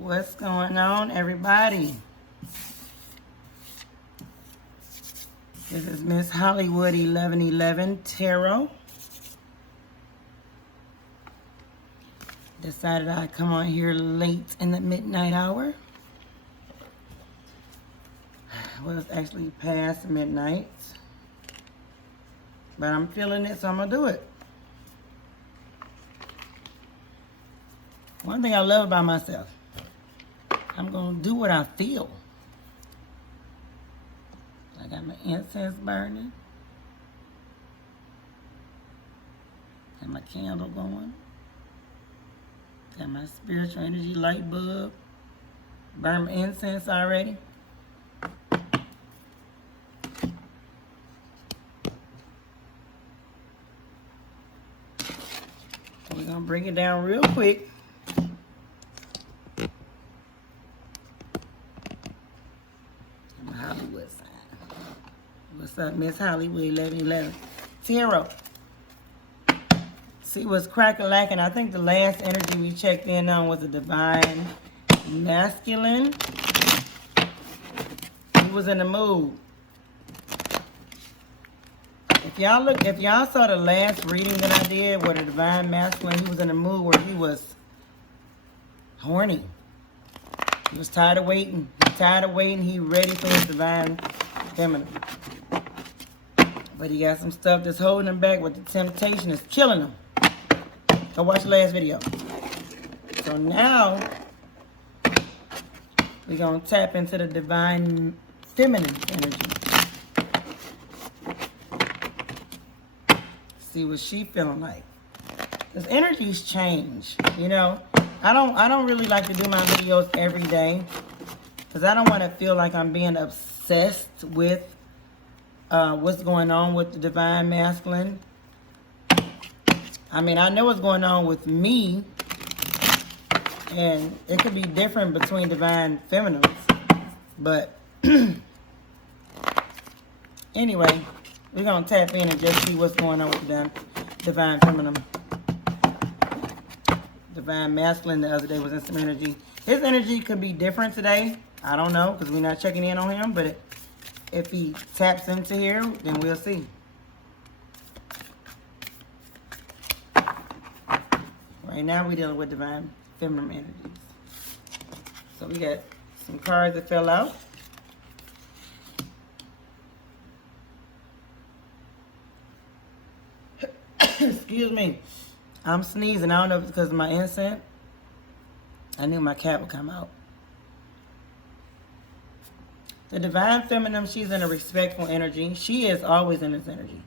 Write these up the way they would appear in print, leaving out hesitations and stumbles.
What's going on, everybody? This is Miss Hollywood 1111 Tarot. Decided I'd come on here late in the midnight hour. Well, it's actually past midnight. But I'm feeling it, so I'm going to do it. One thing I love about myself, I'm going to do what I feel. I got my incense burning. Got my candle going. Got my spiritual energy light bulb. Burned my incense already. So we're going to bring it down real quick. Hollywood sign. What's up, Miss Hollywood 1111 Tarot? See what's crack-a-lacking. I think the last energy we checked in on was a divine masculine. He was in the mood. If y'all saw the last reading that I did with a divine masculine, he was in the mood where he was horny. He was tired of waiting. He ready for his divine feminine. But he got some stuff that's holding him back with the temptation is killing him. Go watch the last video. So now, we're going to tap into the divine feminine energy. See what she feeling like. Because energies change, you know. I don't really like to do my videos every day. Because I don't want to feel like I'm being obsessed with what's going on with the divine masculine. I mean, I know what's going on with me. And it could be different between divine feminines. But anyway, we're going to tap in and just see what's going on with the divine feminine. Divine masculine the other day was in some energy. His energy could be different today. I don't know, because we're not checking in on him, but if he taps into here, then we'll see. Right now, we're dealing with divine feminine energies. So we got some cards that fell out. Excuse me. I'm sneezing. I don't know if it's because of my incense. I knew my cat would come out. The divine feminine, she's in a respectful energy. She is always in this energy.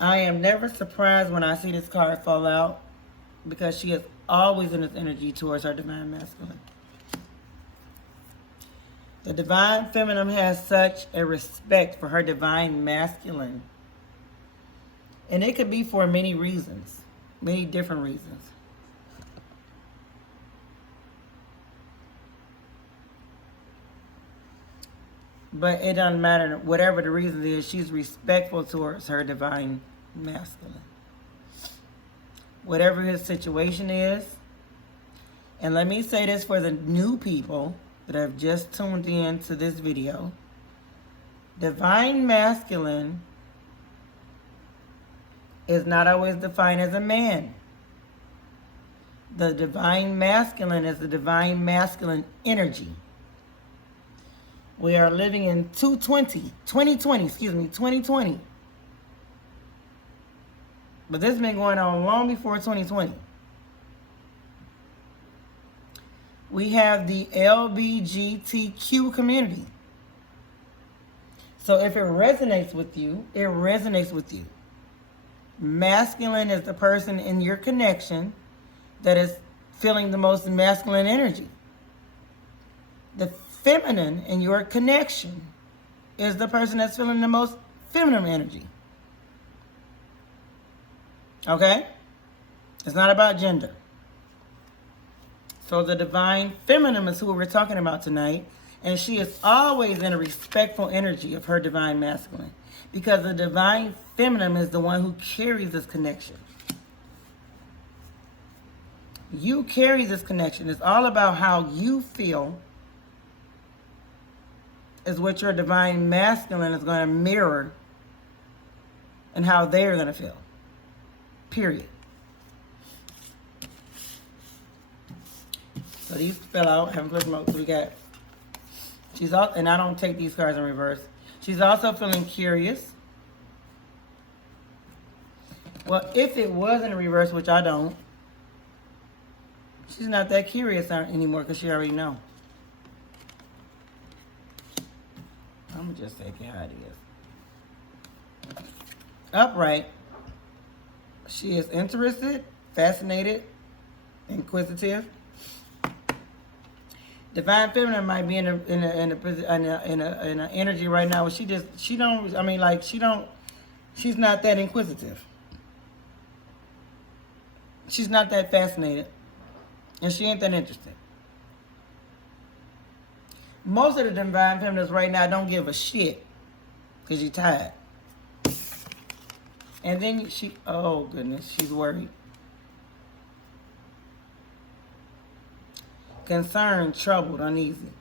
I am never surprised when I see this card fall out because she is always in this energy towards her divine masculine. The divine feminine has such a respect for her divine masculine. And it could be for many reasons, many different reasons. But it doesn't matter. Whatever the reason is, she's respectful towards her divine masculine. Whatever his situation is. And let me say this for the new people that have just tuned in to this video. Divine masculine is not always defined as a man. The divine masculine is the divine masculine energy. We are living in 2020. But this has been going on long before 2020. We have the LGBTQ community. So if it resonates with you, it resonates with you. Masculine is the person in your connection that is feeling the most masculine energy. The feminine in your connection is the person that's feeling the most feminine energy. Okay? It's not about gender. So the divine feminine is who we're talking about tonight. And she is always in a respectful energy of her divine masculine. Because the divine feminine is the one who carries this connection. You carry this connection. It's all about how you feel is what your divine masculine is going to mirror and how they're going to feel. Period. So these fell out. Haven't put them out. So we got, she's all, and I don't take these cards in reverse. She's also feeling curious. Well, if it was in reverse, which I don't, she's not that curious anymore because she already know. I'm going to just take it how it is. Upright. She is interested, fascinated, inquisitive. Divine feminine might be in a energy right now where she's not that inquisitive. She's not that fascinated, and she ain't that interested. Most of the divine feminines right now don't give a shit because you're tired. And then oh goodness, she's worried. Concerned, troubled, uneasy.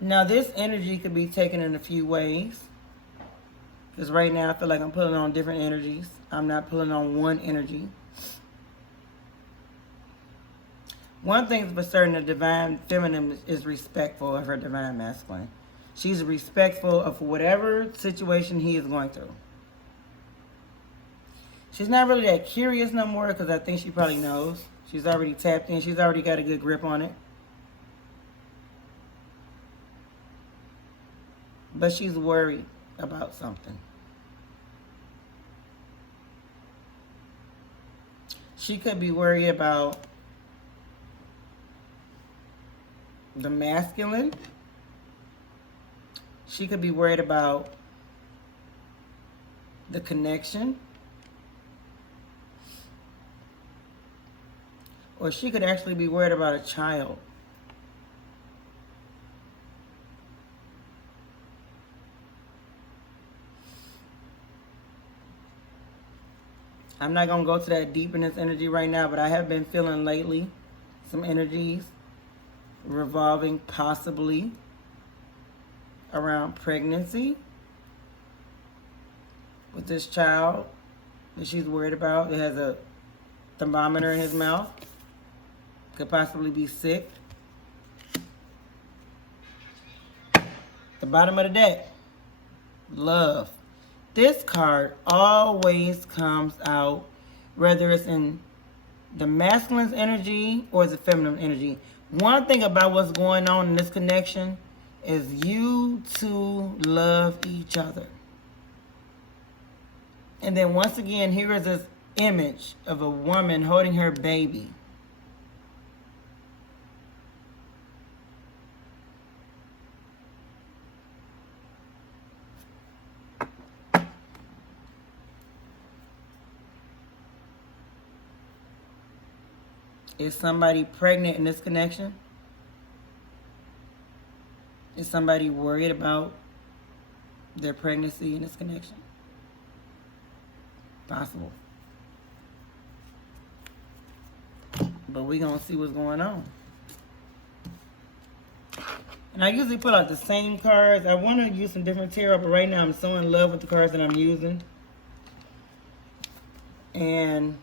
Now this energy could be taken in a few ways. Because right now I feel like I'm pulling on different energies. I'm not pulling on one energy. One thing for certain, the divine feminine is respectful of her divine masculine. She's respectful of whatever situation he is going through. She's not really that curious no more because I think she probably knows. She's already tapped in. She's already got a good grip on it. But she's worried about something. She could be worried about the masculine. She could be worried about the connection. Or she could actually be worried about a child. I'm not going to go to that deep in this energy right now, but I have been feeling lately some energies revolving possibly around pregnancy with this child that she's worried about. It has a thermometer in his mouth. Could possibly be sick. The bottom of the deck. Love. This card always comes out, whether it's in the masculine's energy or the feminine energy. One thing about what's going on in this connection is you two love each other. And then once again, here is this image of a woman holding her baby. Is somebody pregnant in this connection? Is somebody worried about their pregnancy in this connection? Possible. But we're going to see what's going on. And I usually put out the same cards. I want to use some different tarot, but right now I'm so in love with the cards that I'm using. And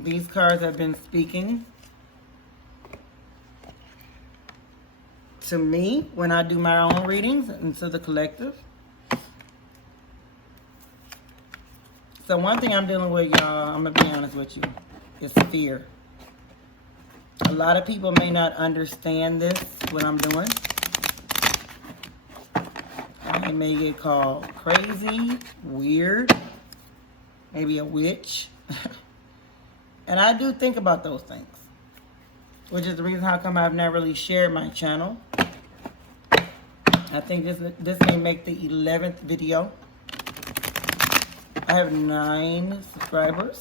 these cards have been speaking to me when I do my own readings and to the collective. So one thing I'm dealing with, y'all, I'm going to be honest with you, is fear. A lot of people may not understand this, what I'm doing. I may get called crazy, weird, maybe a witch. And I do think about those things, which is the reason how come I've not really shared my channel. I think this may make the 11th video. I have 9 subscribers.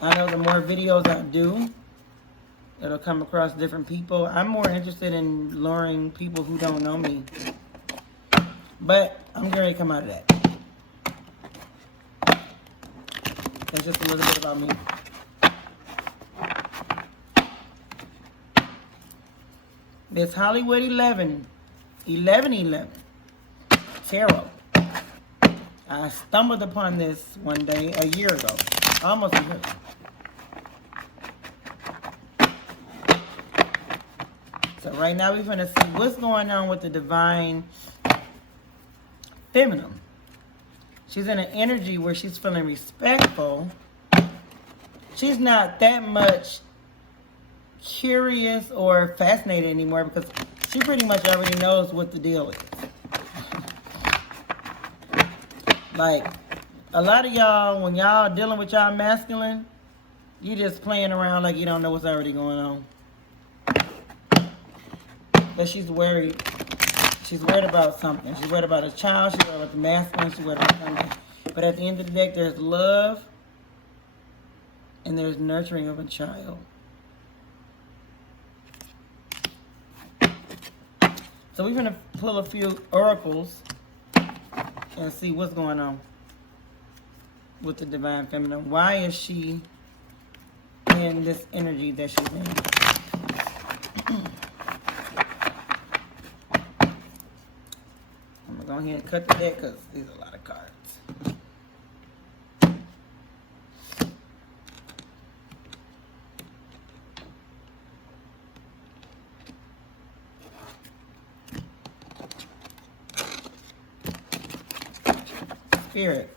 I know the more videos I do, It'll come across different people. I'm more interested in luring people who don't know me. But I'm going to come out of that. That's just a little bit about me. This Hollywood 1111 tarot. I stumbled upon this one day a year ago. Almost a year ago. So right now we're going to see what's going on with the divine feminine. She's in an energy where she's feeling respectful. She's not that much curious or fascinated anymore because she pretty much already knows what the deal is. Like, a lot of y'all, when y'all dealing with y'all masculine, you just playing around like you don't know what's already going on. But she's worried. She's worried about something. She's worried about a child. She's worried about the masculine. She's worried about something. But at the end of the day, there's love and there's nurturing of a child. So we're going to pull a few oracles and see what's going on with the divine feminine. Why is she in this energy that she's in? I'm going to go ahead and cut the deck because these are a lot of cards. Spirit,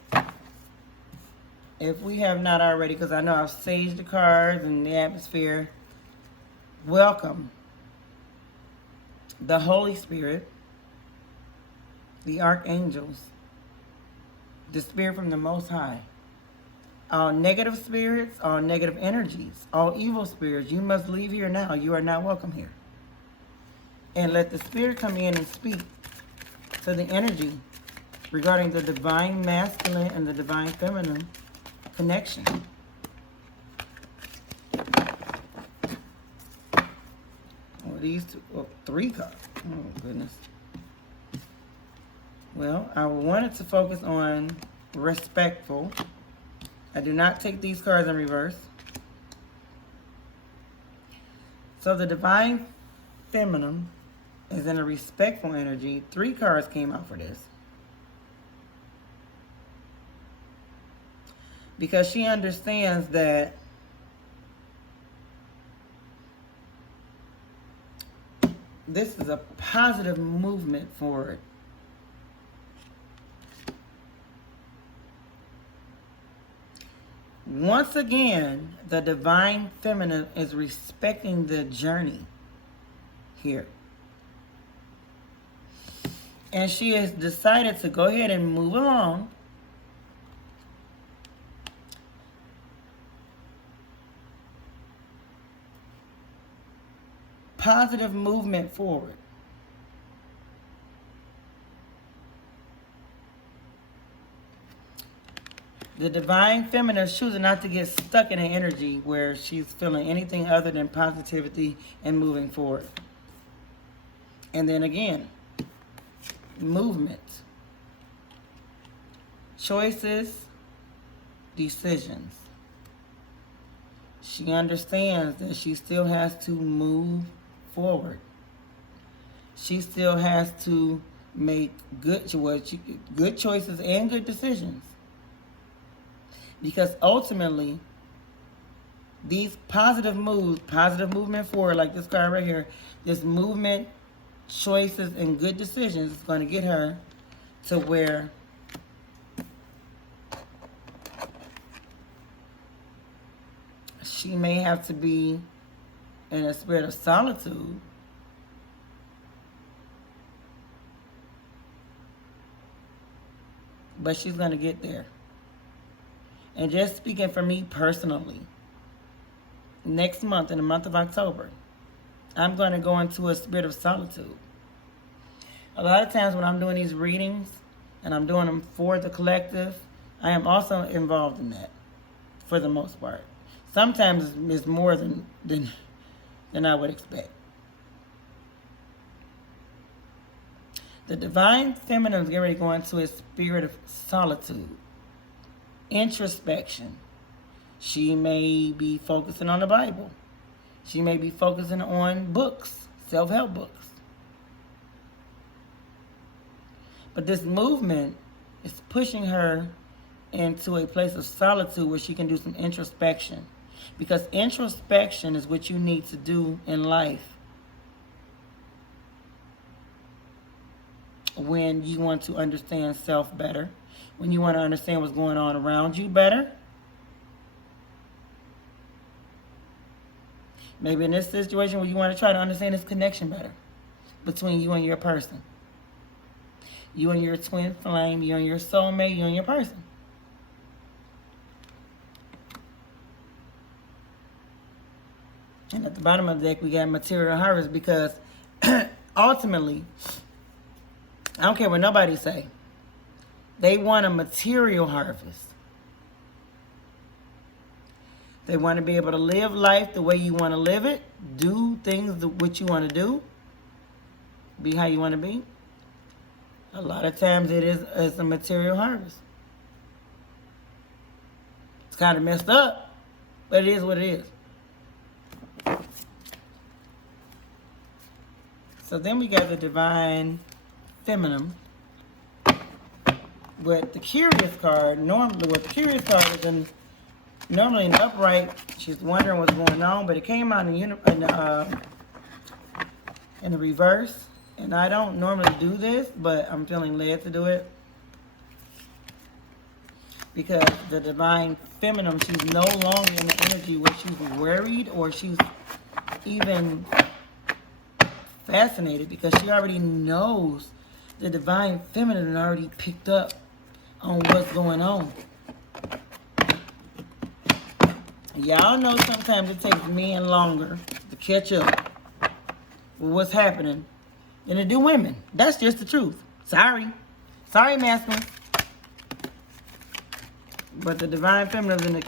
if we have not already, because I know I've saged the cards and the atmosphere, welcome the Holy Spirit, the archangels, the spirit from the Most High, all negative spirits, all negative energies, all evil spirits, you must leave here now. You are not welcome here. And let the spirit come in and speak to the energy regarding the divine masculine and the divine feminine connection. Well, these two, well, three cards. Oh, goodness. Well, I wanted to focus on respectful. I do not take these cards in reverse. So the divine feminine is in a respectful energy. 3 cards came out for this. Because she understands that this is a positive movement forward. Once again, the divine feminine is respecting the journey here. And she has decided to go ahead and move along. Positive movement forward. The divine feminine is choosing not to get stuck in an energy where she's feeling anything other than positivity and moving forward. And then again, movement, choices, decisions. She understands that she still has to move forward. She still has to make good choices and good decisions. Because ultimately, these positive moves, positive movement forward, like this card right here, this movement, choices, and good decisions is going to get her to where she may have to be in a spirit of solitude. But she's going to get there. And just speaking for me personally, next month, in the month of October, I'm going to go into a spirit of solitude. A lot of times when I'm doing these readings, and I'm doing them for the collective, I am also involved in that, for the most part. Sometimes it's more than than I would expect. The divine feminine is getting ready to go into a spirit of solitude, introspection. She may be focusing on the Bible. She may be focusing on books, self-help books. But this movement is pushing her into a place of solitude where she can do some introspection. Because introspection is what you need to do in life when you want to understand self better, when you want to understand what's going on around you better. Maybe in this situation where you want to try to understand this connection better between you and your person. You and your twin flame, you and your soulmate, you and your person. And at the bottom of the deck, we got material harvest because ultimately, I don't care what nobody say, they want a material harvest. They want to be able to live life the way you want to live it, do things what you want to do, be how you want to be. A lot of times it's a material harvest. It's kind of messed up, but it is what it is. So then we got the divine feminine with the curious card. Normally, with the curious card is normally an upright. She's wondering what's going on, but it came out in the reverse. And I don't normally do this, but I'm feeling led to do it. Because the divine feminine, she's no longer in the energy where she's worried or she's even fascinated, because she already knows the divine feminine already picked up on what's going on. Y'all know sometimes it takes men longer to catch up with what's happening than it do women. That's just the truth. Sorry, masculine. But the divine feminine is in the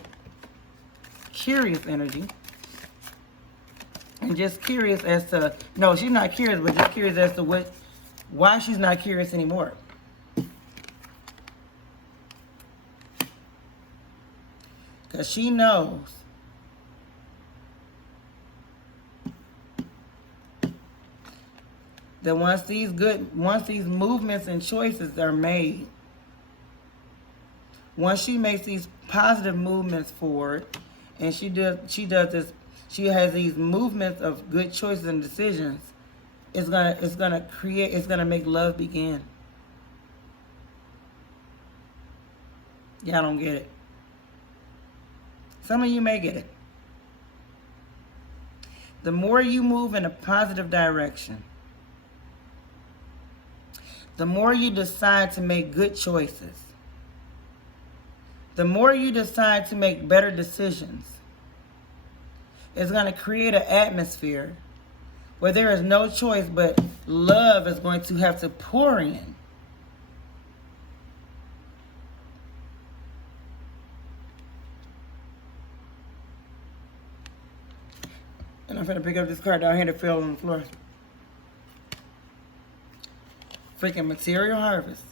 curious energy. And just curious as to, no, she's not curious, but just curious as to why she's not curious anymore. Because she knows that once these movements and choices are made, once she makes these positive movements forward, and she has these movements of good choices and decisions, it's gonna make love begin. Y'all don't get it. Some of you may get it. The more you move in a positive direction, the more you decide to make good choices, the more you decide to make better decisions, it's going to create an atmosphere where there is no choice but love is going to have to pour in. And I'm going to pick up this card down here that fell on the floor. Freaking material harvest.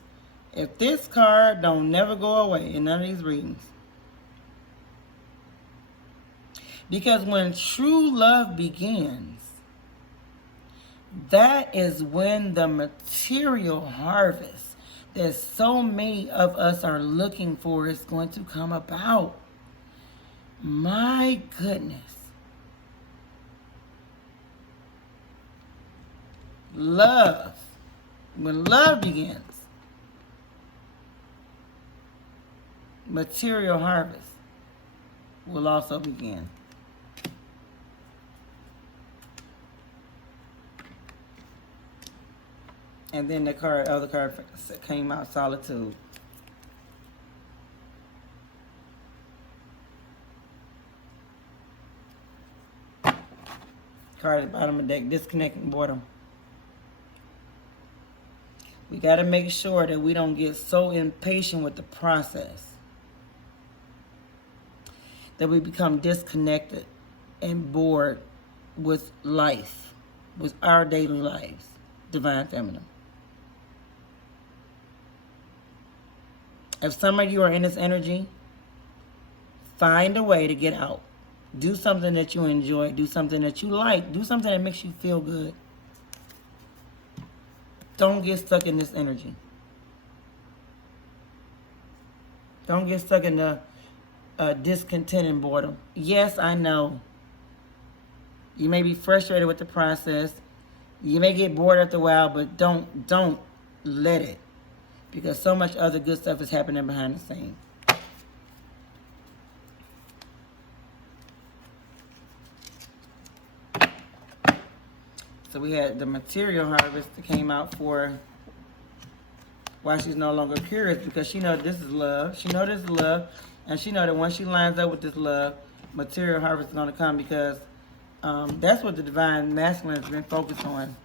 If this card don't never go away in none of these readings. Because when true love begins, that is when the material harvest that so many of us are looking for is going to come about. My goodness. Love. When love begins, material harvest will also begin. And then the other card came out, solitude. Card at the bottom of the deck, disconnecting boredom. We got to make sure that we don't get so impatient with the process that we become disconnected and bored with life, with our daily lives, divine feminine. If some of you are in this energy, find a way to get out. Do something that you enjoy. Do something that you like. Do something that makes you feel good. Don't get stuck in this energy. Don't get stuck in the discontent and boredom. Yes, I know. You may be frustrated with the process. You may get bored after a while, but don't let it. Because so much other good stuff is happening behind the scenes. So we had the material harvest that came out for why she's no longer curious, because she knows this is love. She knows this is love, and she knows that once she lines up with this love, material harvest is going to come, because that's what the divine masculine has been focused on.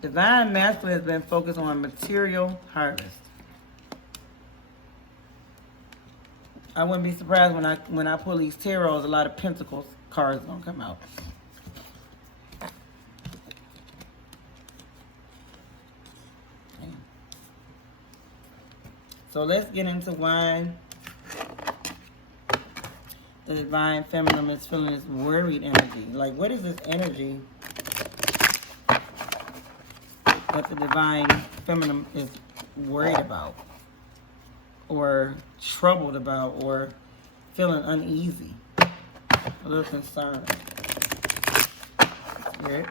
Divine masculine has been focused on material harvest. I wouldn't be surprised when I pull these tarots, a lot of pentacles cards are going to come out. So let's get into why the divine feminine is feeling this worried energy. Like, what is this energy that the divine feminine is worried about, or troubled about, or feeling uneasy, a little concerned? Spirit,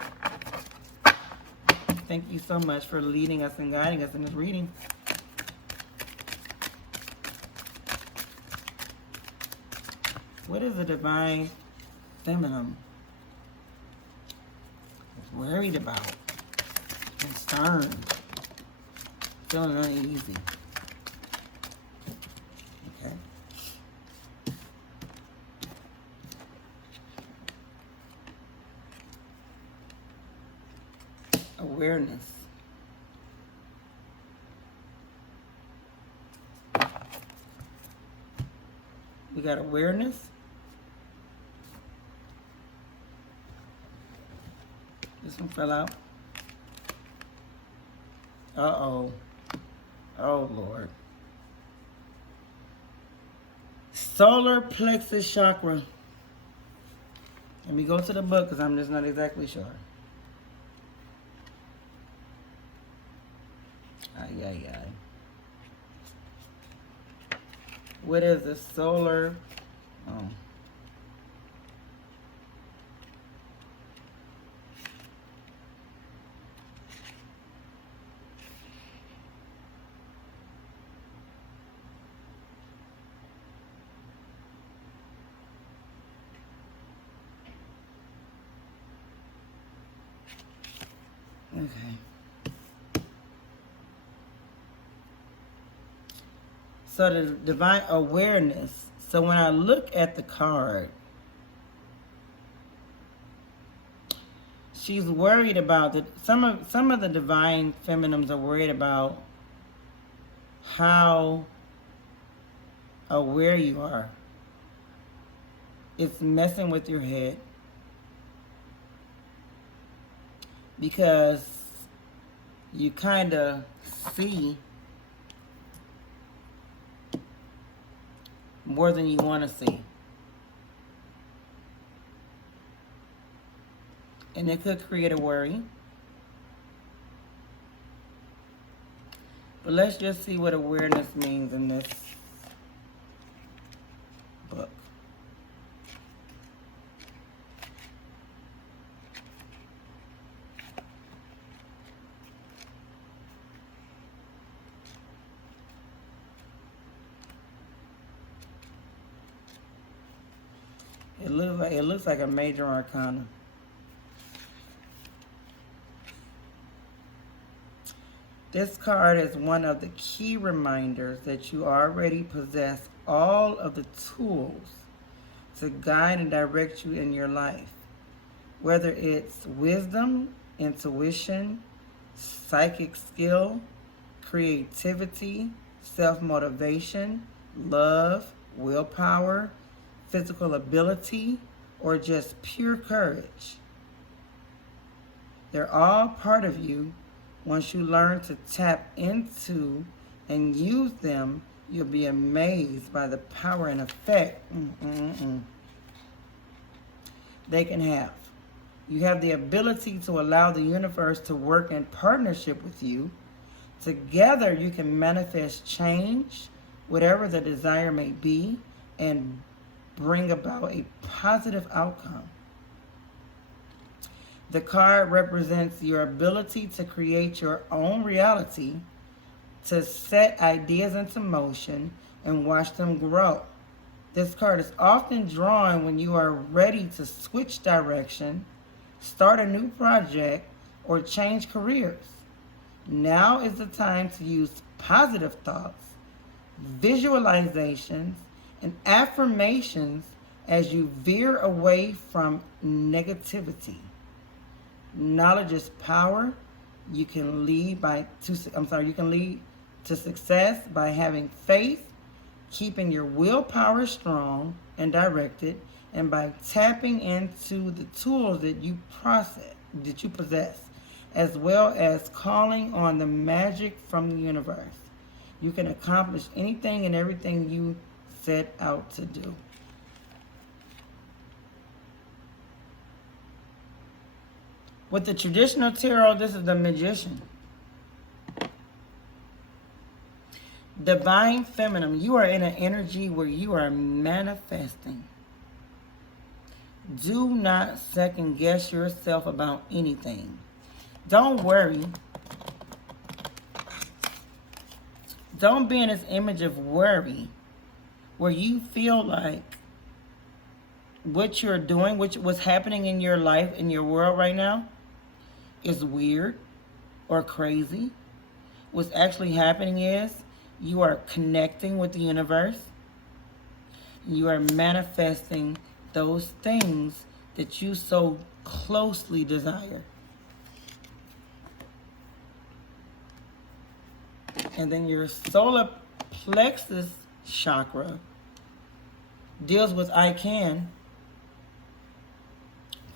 thank you so much for leading us and guiding us in this reading. What is the divine feminine worried about, concerned, feeling uneasy? Okay. Awareness. We got awareness. This one fell out. Uh-oh. Oh, Lord. Solar plexus chakra. Let me go to the book because I'm just not exactly sure. Ay, ay, ay. What is the solar? Oh. Okay. So the divine awareness. So when I look at the card, she's worried about that. Some of the divine feminines are worried about how aware you are. It's messing with your head. Because you kind of see more than you want to see. And it could create a worry. But let's just see what awareness means in this book. It looks like a major arcana. This card is one of the key reminders that you already possess all of the tools to guide and direct you in your life. Whether it's wisdom, intuition, psychic skill, creativity, self-motivation, love, willpower, physical ability, or just pure courage. They're all part of you. Once you learn to tap into and use them, you'll be amazed by the power and effect they can have. You have the ability to allow the universe to work in partnership with you. Together, you can manifest change, whatever the desire may be, and bring about a positive outcome. The card represents your ability to create your own reality, to set ideas into motion, and watch them grow. This card is often drawn when you are ready to switch direction, start a new project, or change careers. Now is the time to use positive thoughts, visualizations, and affirmations as you veer away from negativity. Knowledge is power. You can lead to success by having faith, keeping your willpower strong and directed, and by tapping into the tools that you possess, as well as calling on the magic from the universe. You can accomplish anything and everything you set out to do. With the traditional tarot, this is the Magician. Divine Feminine, you are in an energy where you are manifesting. Do not second guess yourself about anything. Don't worry. Don't be in this image of worry where you feel like what you're doing, what's happening in your life, in your world right now, is weird or crazy. What's actually happening is you are connecting with the universe. You are manifesting those things that you so closely desire. And then your solar plexus chakra deals with I can.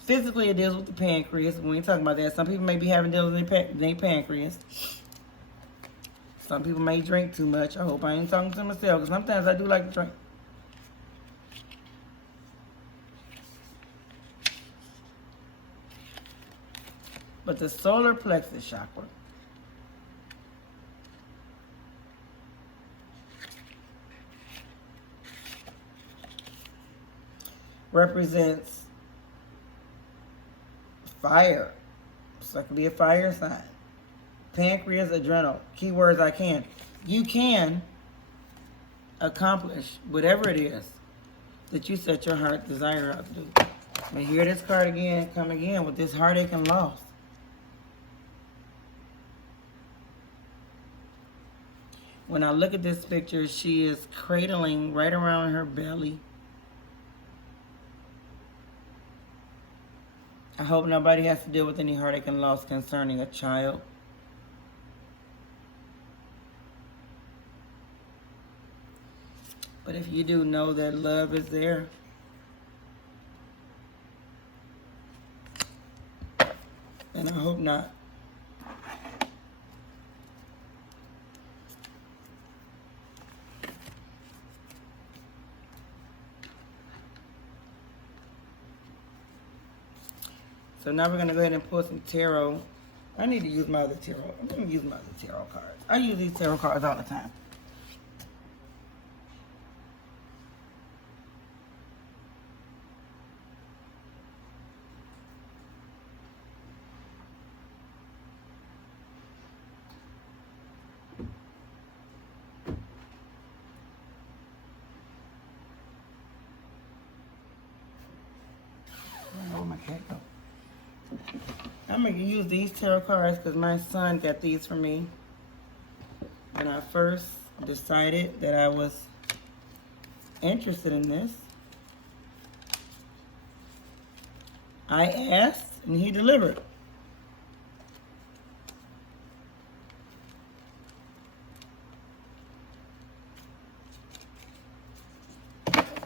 Physically, it deals with the pancreas. We ain't talking about that. Some people may be having deals with their pancreas. Some people may drink too much. I hope I ain't talking to myself, because sometimes I do like to drink. But the solar plexus chakra represents fire. So it could be a fire sign. Pancreas, adrenal. Keywords I can. You can accomplish whatever it is that you set your heart desire out to do. But here this card again, come again with this heartache and loss. When I look at this picture, she is cradling right around her belly. I hope nobody has to deal with any heartache and loss concerning a child. But if you do, know that love is there. And I hope not. So now we're going to go ahead and pull some tarot. I need to use my other tarot. I'm going to use my other tarot cards. I use these tarot cards all the time. I don't know where my cat goes. I'm going to use these tarot cards because my son got these for me when I first decided that I was interested in this. I asked and he delivered.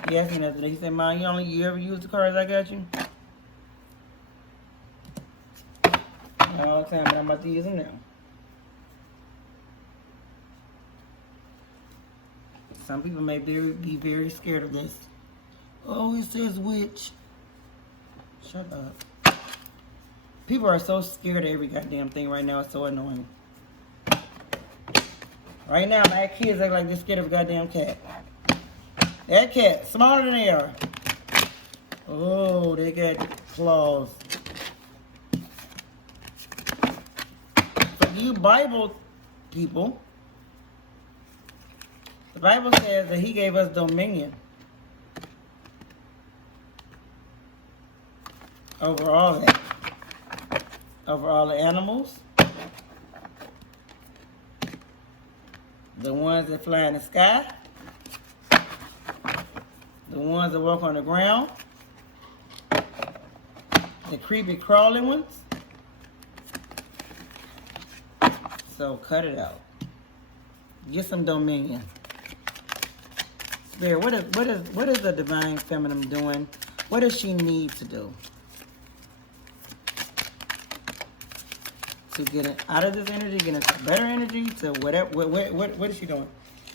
He asked me that today. He said, Mom, you ever use the cards I got you? Not all the time, but I'm about to use them now. Some people may be very scared of this. Oh, it says witch. Shut up. People are so scared of every goddamn thing right now. It's so annoying. Right now, my kids act like they're scared of a goddamn cat. That cat, smaller than they are. Oh, they got claws. For you Bible people, the Bible says that he gave us dominion over all that. Over all the animals. The ones that fly in the sky. The ones that walk on the ground. The creepy crawling ones. So cut it out. Get some dominion. Spirit, what is the divine feminine doing? What does she need to do to get it out of this energy, get into better energy, to whatever? What is she doing?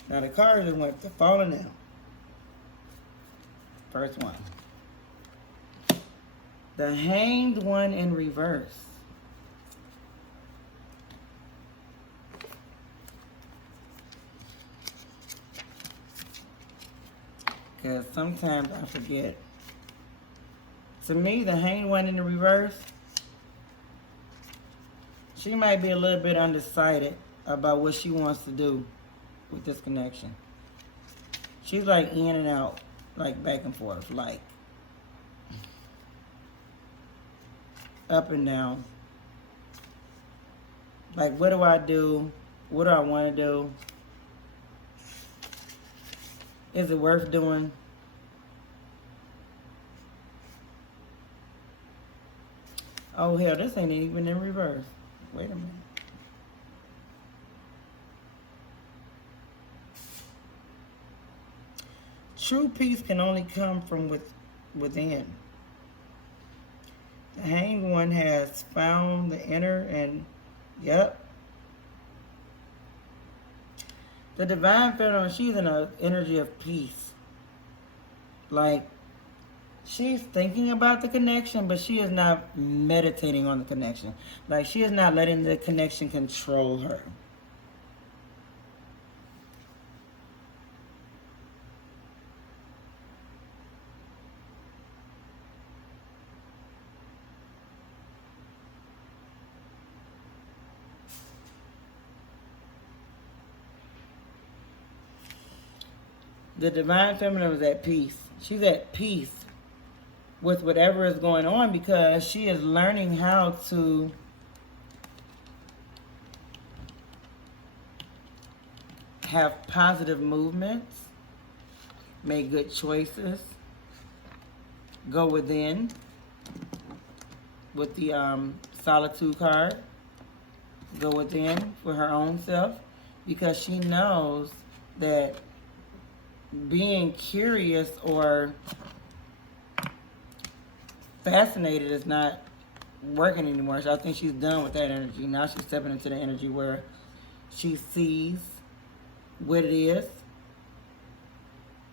Now the cards that went to falling down. First one. The Hanged One in reverse. Because sometimes I forget. To me, the Hanged One in the reverse, she might be a little bit undecided about what she wants to do with this connection. She's like in and out, like back and forth, like up and down. Like, what do I do? What do I want to do? Is it worth doing? Oh, hell, this ain't even in reverse. Wait a minute. True peace can only come from within. The Hanged One has found the inner and, yep. The divine feminine, she's in an energy of peace. Like, she's thinking about the connection, but she is not meditating on the connection. Like, she is not letting the connection control her. The divine feminine is at peace. She's at peace with whatever is going on because she is learning how to have positive movements, make good choices, go within with the solitude card, go within for her own self, because she knows that being curious or fascinated is not working anymore. So I think she's done with that energy. Now she's stepping into the energy where she sees what it is.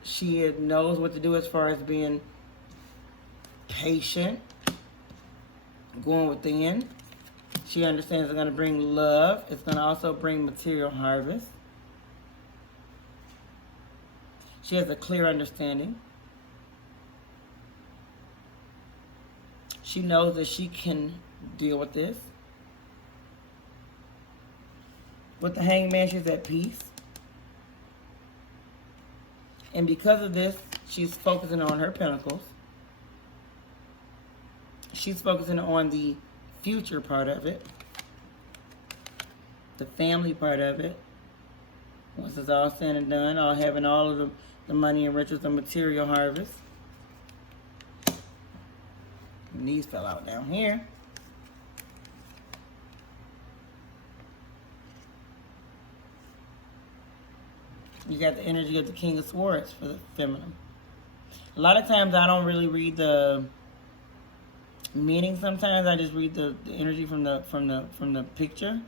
She knows what to do as far as being patient, going within. She understands it's going to bring love. It's going to also bring material harvest. She has a clear understanding. She knows that she can deal with this. With the Hanged Man, she's at peace. And because of this, she's focusing on her pentacles. She's focusing on the future part of it. The family part of it. Once it's all said and done, all having all of the money and riches and material harvest. And these fell out down here. You got the energy of the King of Swords for the feminine. A lot of times I don't really read the meaning. Sometimes I just read the energy from the picture.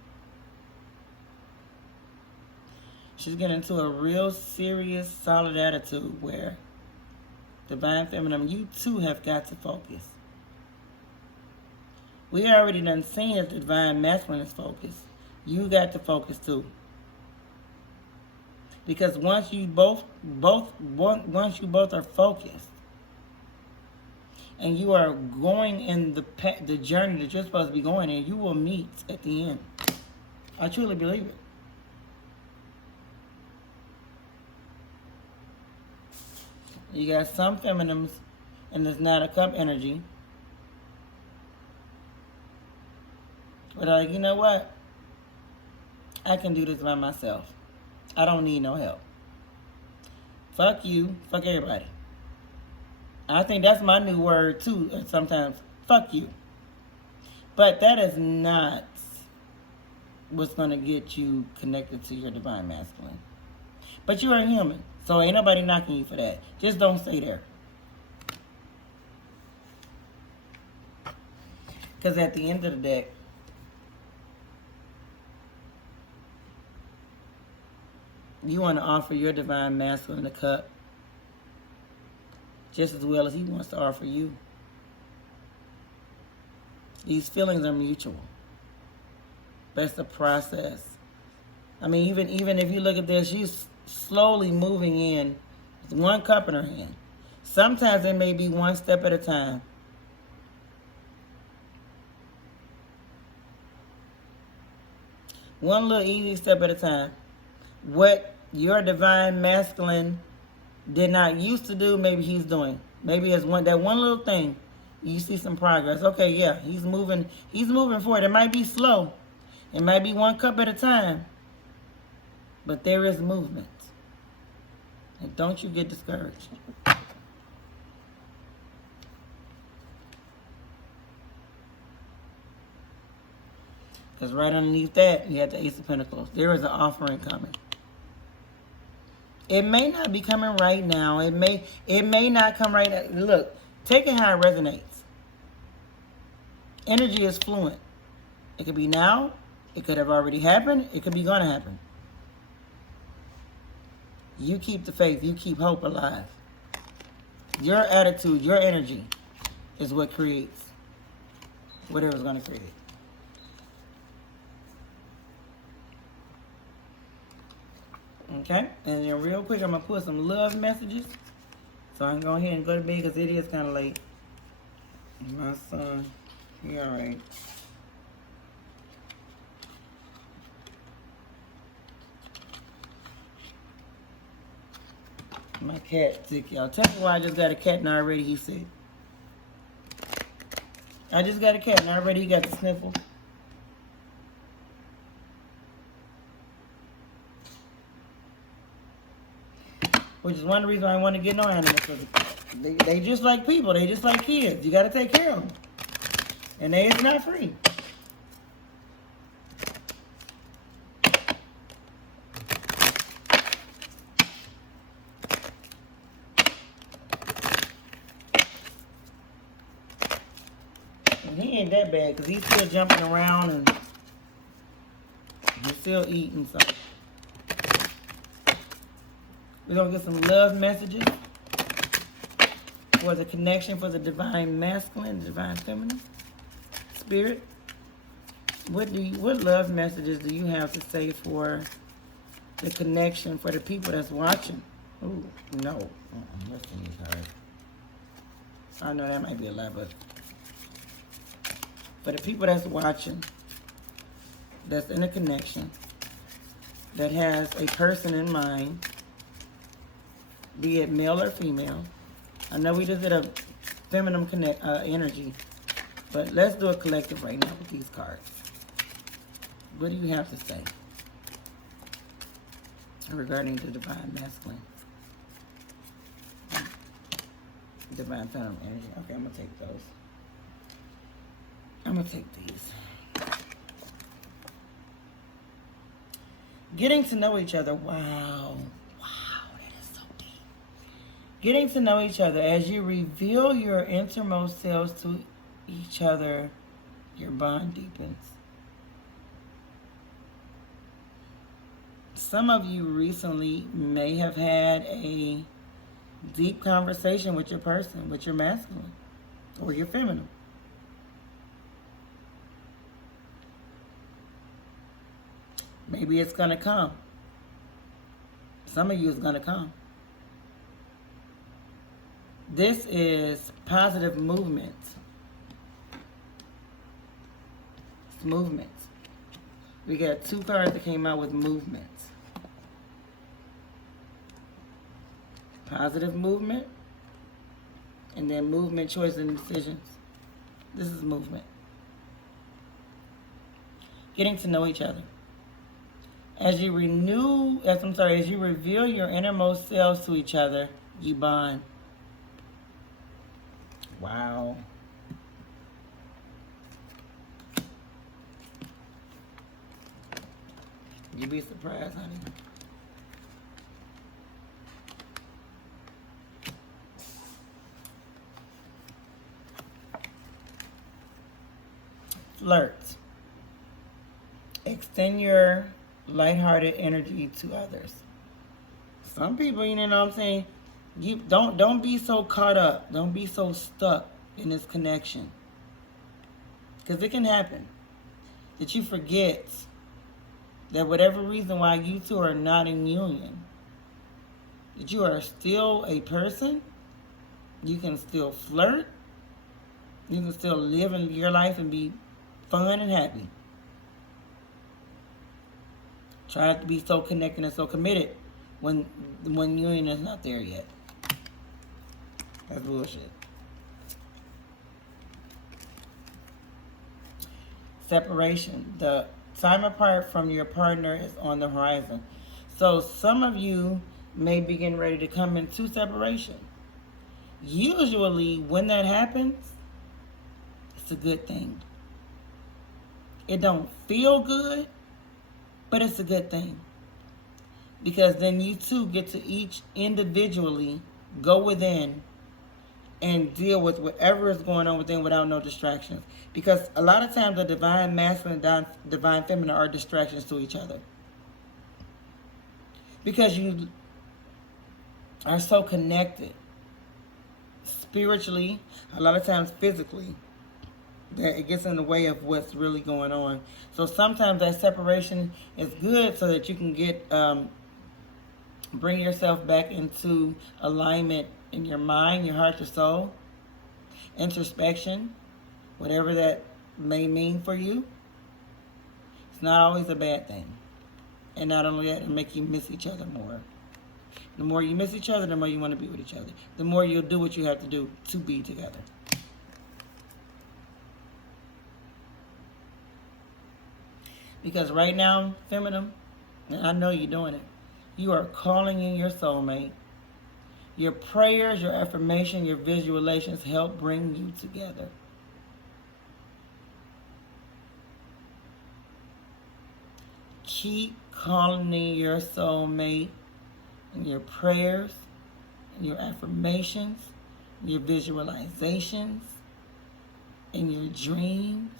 She's getting into a real serious, solid attitude where Divine Feminine, you too have got to focus. We already done seen if the Divine Masculine is focused. You got to focus too. Because once you both are focused, and you are going in the journey that you're supposed to be going in, you will meet at the end. I truly believe it. You got some feminines in this Knight of Cup energy. But like, you know what? I can do this by myself. I don't need no help. Fuck you. Fuck everybody. I think that's my new word too sometimes. Fuck you. But that is not what's going to get you connected to your Divine Masculine. But you are human. So ain't nobody knocking you for that. Just don't stay there. Because at the end of the deck, you want to offer your Divine Masculine a cup just as well as he wants to offer you. These feelings are mutual. But it's a process. I mean, even if you look at this, she's slowly moving in with one cup in her hand. Sometimes it may be one step at a time. One little easy step at a time. What your Divine Masculine did not used to do, maybe he's doing. Maybe it's that one little thing. You see some progress. Okay, yeah, he's moving forward. It might be slow. It might be one cup at a time. But there is movement. And don't you get discouraged. Because right underneath that, you have the Ace of Pentacles. There is an offering coming. It may not be coming right now. It may not come right now. Look, take it how it resonates. Energy is fluent. It could be now. It could have already happened. It could be going to happen. You keep the faith. You keep hope alive. Your attitude, your energy is what creates whatever's going to create. Okay? And then real quick, I'm going to put some love messages. So I can go ahead and go to bed because it is kind of late. My son, he all right. My cat sick, y'all. Tell me why I just got a cat and already he's sick. I just got a cat and already he got the sniffle. Which is one of the reasons I want to get no animals. They just like people. They just like kids. You got to take care of them. And it's not free. And he ain't that bad because he's still jumping around and he's still eating. So we're going to get some love messages for the connection for the Divine Masculine, Divine Feminine. Spirit, what love messages do you have to say for the connection for the people that's watching? Oh, no. What's in these cards? I know that might be a lie, but for the people that's watching, that's in a connection, that has a person in mind, be it male or female. I know we just did a feminine energy, but let's do a collective right now with these cards. What do you have to say regarding the Divine Masculine? Divine Feminine energy. Okay, I'm going to take those. I'm going to take these. Getting to know each other. Wow. Getting to know each other. As you reveal your innermost selves to each other, your bond deepens. Some of you recently may have had a deep conversation with your person, with your masculine or your feminine. Maybe it's going to come. Some of you is going to come. This is positive movement. It's movement. We got 2 cards that came out with movement. Positive movement. And then movement, choice, and decisions. This is movement. Getting to know each other. As you reveal your innermost selves to each other, you bond. Wow. You'd be surprised, honey. Flirt. Extend your lighthearted energy to others. Some people, you know what I'm saying, you don't be so caught up. Don't be so stuck in this connection. Because it can happen that you forget that whatever reason why you two are not in union, that you are still a person. You can still flirt. You can still live in your life and be fun and happy. Try not to be so connected and so committed when union is not there yet. That's bullshit. Separation. The time apart from your partner is on the horizon. So some of you may be getting ready to come into separation. Usually when that happens, it's a good thing. It don't feel good, but it's a good thing. Because then you two get to each individually go within and deal with whatever is going on within without no distractions. Because a lot of times the divine masculine and divine feminine are distractions to each other. Because you are so connected spiritually, a lot of times physically, that it gets in the way of what's really going on. So sometimes that separation is good so that you can get bring yourself back into alignment in your mind, your heart, your soul, introspection, whatever that may mean for you. It's not always a bad thing. And not only that, it'll make you miss each other more. The more you miss each other, the more you want to be with each other. The more you'll do what you have to do to be together. Because right now, feminine, and I know you're doing it, you are calling in your soulmate. Your prayers, your affirmation, your visualizations help bring you together. Keep calling in your soulmate in your prayers, in your affirmations, in your visualizations, in your dreams.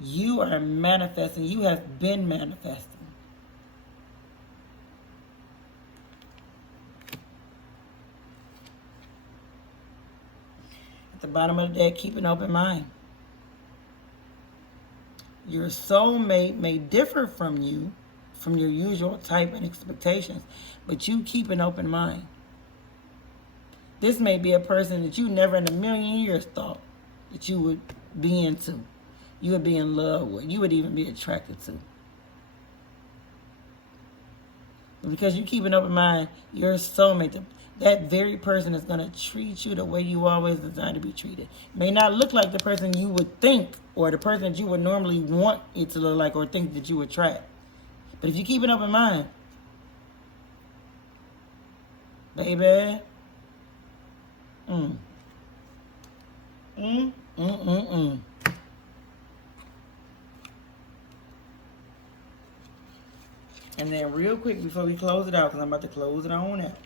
You are manifesting. You have been manifesting. At the bottom of the deck, keep an open mind. Your soulmate may differ from you, from your usual type and expectations, but you keep an open mind. This may be a person that you never in a million years thought that you would be into. You would be in love with. You would even be attracted to. But because you keep an open mind, your soulmate, that very person is going to treat you the way you always designed to be treated. It may not look like the person you would think or the person that you would normally want it to look like or think that you would attract. But if you keep an open mind, baby, And then real quick before we close it out, because I'm about to close it on out.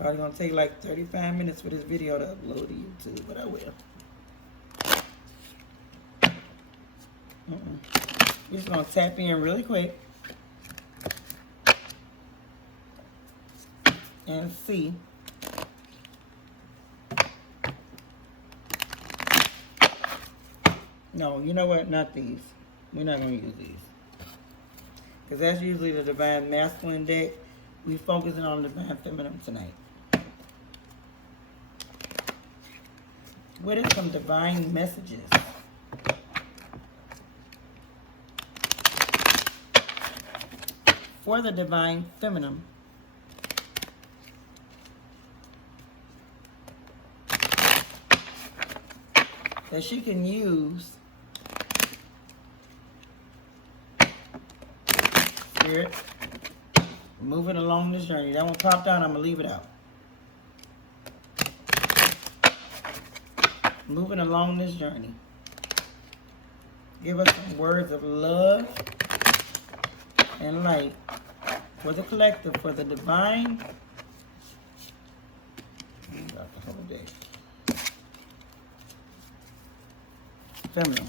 Probably gonna take like 35 minutes for this video to upload to YouTube, but I will. Just gonna tap in really quick and see. No, you know what? Not these. We're not gonna use these. Because that's usually the Divine Masculine deck. We're focusing on the Divine Feminine tonight. What are some divine messages? For the Divine Feminine. That she can use. Spirit. Moving along this journey. That one popped out, I'm going to leave it out. Moving along this journey. Give us some words of love and light for the collective, for the divine. Feminine.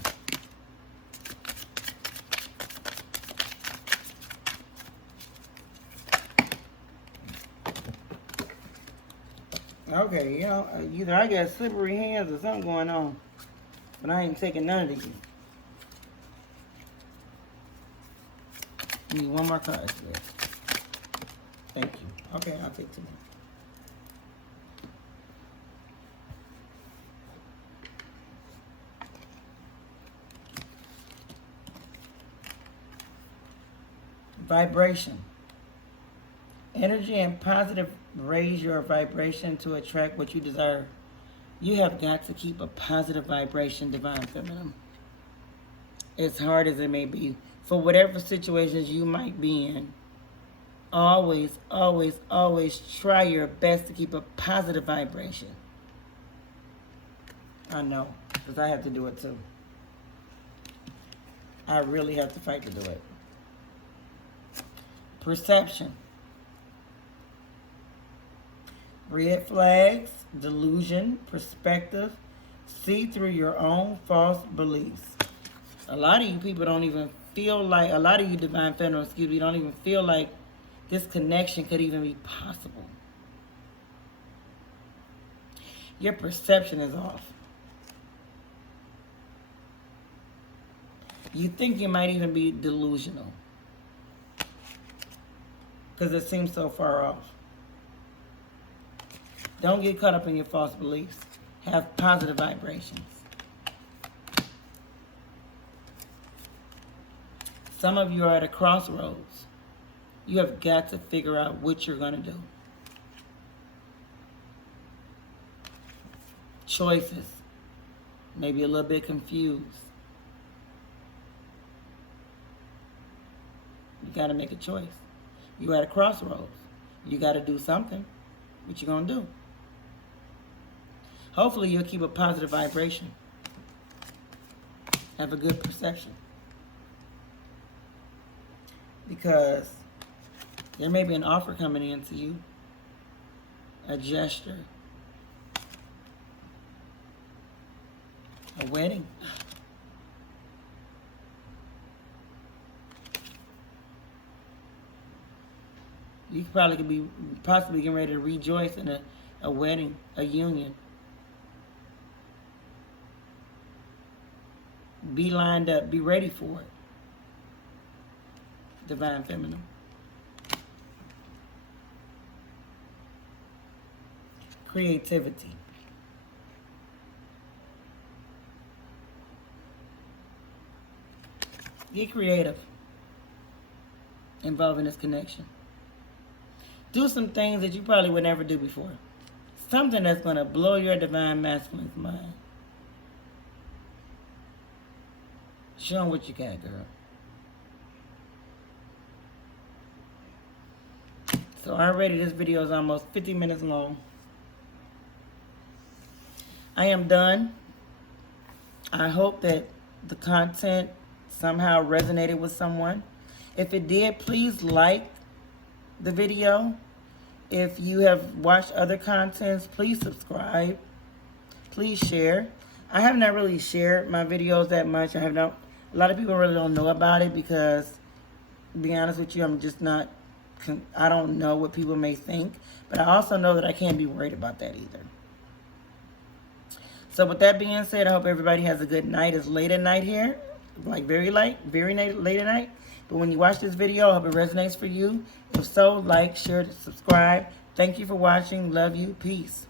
Okay, you know, either I got slippery hands or something going on, but I ain't taking none of these. Need one more card. Thank you. Okay, I'll take two more. Vibration. Energy and positive raise your vibration to attract what you desire. You have got to keep a positive vibration, Divine Feminine. As hard as it may be, for whatever situations you might be in, always, always, always try your best to keep a positive vibration. I know, because I have to do it too. I really have to fight to do it. Perception. Red flags, delusion, perspective, see through your own false beliefs. A lot of you people don't even feel like, a lot of you Divine Feminine, excuse me, don't even feel like this connection could even be possible. Your perception is off. You think you might even be delusional because it seems so far off. Don't get caught up in your false beliefs. Have positive vibrations. Some of you are at a crossroads. You have got to figure out what you're going to do. Choices. Maybe a little bit confused. You got to make a choice. You're at a crossroads. You got to do something. What you going to do? Hopefully you'll keep a positive vibration. Have a good perception. Because there may be an offer coming in to you. A gesture. A wedding. You probably could be possibly getting ready to rejoice in a wedding, a union. Be lined up. Be ready for it. Divine Feminine. Creativity. Get creative involving this connection. Do some things that you probably would never do before. Something that's going to blow your Divine Masculine's mind. Show them what you got, girl. So already this video is almost 50 minutes long. I am done. I hope that the content somehow resonated with someone. If it did, please like the video If you have watched other contents, please subscribe. Please share. I have not really shared my videos that much. A lot of people really don't know about it because, to be honest with you, I'm just not, I don't know what people may think. But I also know that I can't be worried about that either. So with that being said, I hope everybody has a good night. It's late at night here, like very late at night. But when you watch this video, I hope it resonates for you. If so, like, share, subscribe. Thank you for watching. Love you. Peace.